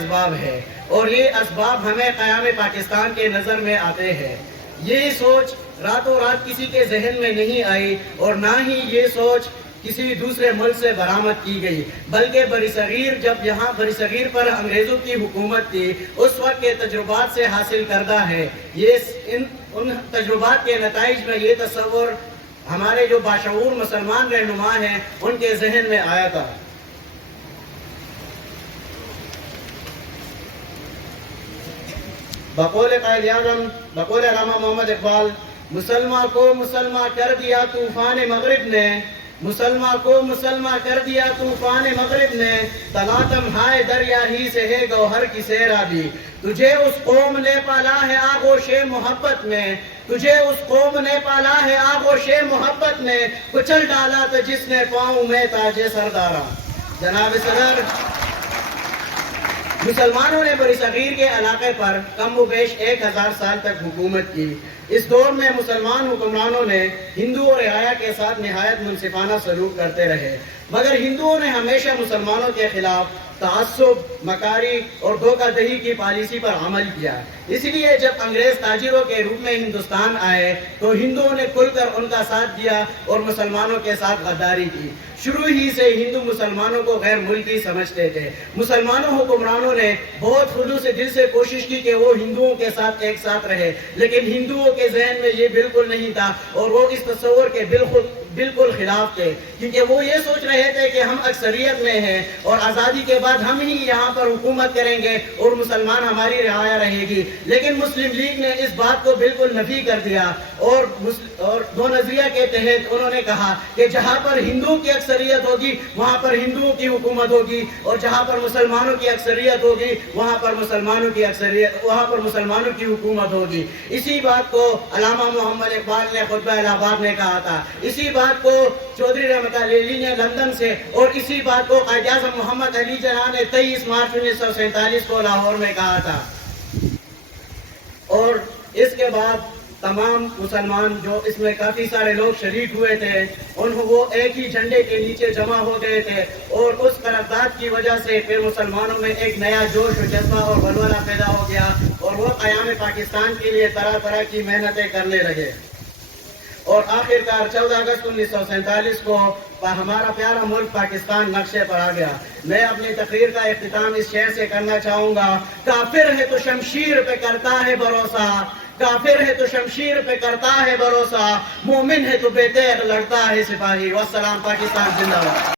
اسباب ہے اور یہ اسباب ہمیں قیام پاکستان کے نظر میں آتے ہیں۔ یہ سوچ راتوں رات کسی کے ذہن میں نہیں آئی اور نہ ہی یہ سوچ کسی دوسرے ملک سے برآمد کی گئی، بلکہ برصغیر جب یہاں برصغیر پر انگریزوں کی حکومت تھی اس وقت کے تجربات سے حاصل کردہ ہے۔ ان تجربات کے نتائج میں یہ تصور ہمارے جو باشعور مسلمان رہنما ہیں ان کے ذہن میں آیا تھا۔ بقول قائد اعظم، بقول علامہ محمد اقبال، مسلمان کو مسلمان کر دیا طوفان مغرب نے، مسلمان کو مسلمان کر دیا طوفان مغرب نے، تلاطم ہائے دریا ہی سے ہے گوہر کی سیرابی، تجھے اس قوم نے پالا ہے آغوش محبت میں، تجھے اس قوم نے پالا ہے آغوش محبت میں، کچل ڈالا تو جس نے پاؤں میں تاج سردارا۔ جناب صدر، مسلمانوں نے برصغیر کے علاقے پر کم و بیش 1000 سال تک حکومت کی۔ اس دور میں مسلمان حکمرانوں نے ہندوؤں اور رعایا کے ساتھ نہایت منصفانہ سلوک کرتے رہے، مگر ہندوؤں نے ہمیشہ مسلمانوں کے خلاف تعصب، مکاری اور دھوکہ دہی کی پالیسی پر عمل کیا۔ اس لیے جب انگریز تاجروں کے روپ میں ہندوستان آئے تو ہندوؤں نے کھل کر ان کا ساتھ دیا اور مسلمانوں کے ساتھ غداری کی۔ شروع ہی سے ہندو مسلمانوں کو غیر ملکی سمجھتے تھے۔ مسلمانوں حکمرانوں نے بہت خلوص دل سے کوشش کی کہ وہ ہندوؤں کے ساتھ ایک ساتھ رہے، لیکن ہندوؤں کے ذہن میں یہ بالکل نہیں تھا اور وہ اس تصور کے بالکل خلاف تھے، کیونکہ وہ یہ سوچ رہے تھے کہ ہم اکثریت میں ہیں اور آزادی کے بعد ہم ہی یہاں پر حکومت کریں گے اور مسلمان ہماری رعایا رہے گی۔ لیکن مسلم لیگ نے اس بات کو بالکل نفی کر دیا اور دو نظریہ کے تحت انہوں نے کہا کہ جہاں پر ہندوؤں کی اکثریت ہوگی وہاں پر ہندوؤں کی حکومت ہوگی اور جہاں پر مسلمانوں کی اکثریت ہوگی وہاں پر مسلمانوں کی حکومت ہوگی۔ اسی بات کو علامہ محمد اقبال نے خطبہ الہ آباد میں کہا تھا، اسی بات کو چودھری رحمت اللہ علیہ نے لندن سے، اور اسی بات کو قائد اعظم محمد علی جناح نے 23 مارچ 1947 کو لاہور میں کہا تھا۔ اور اس کے بعد تمام مسلمان جو اس میں کافی سارے لوگ شریک ہوئے تھے وہ ایک ہی جھنڈے کے نیچے جمع ہو گئے تھے اور اس قرارداد کی وجہ سے پھر مسلمانوں میں ایک نیا جوش و جذبہ اور ولولہ پیدا ہو گیا اور وہ قیام پاکستان کے لیے طرح طرح کی محنتیں کرنے لگے اور آخرکار 14 اگست 1947 کو ہمارا پیارا ملک پاکستان نقشے پر آ گیا۔ میں اپنی تقریر کا اختتام اس شعر سے کرنا چاہوں گا، کافر ہے تو شمشیر پہ کرتا ہے بھروسہ، کافر ہے تو شمشیر پہ کرتا ہے بھروسہ، مومن ہے تو بے تیغ لڑتا ہے سپاہی۔ والسلام، پاکستان زندہ باد۔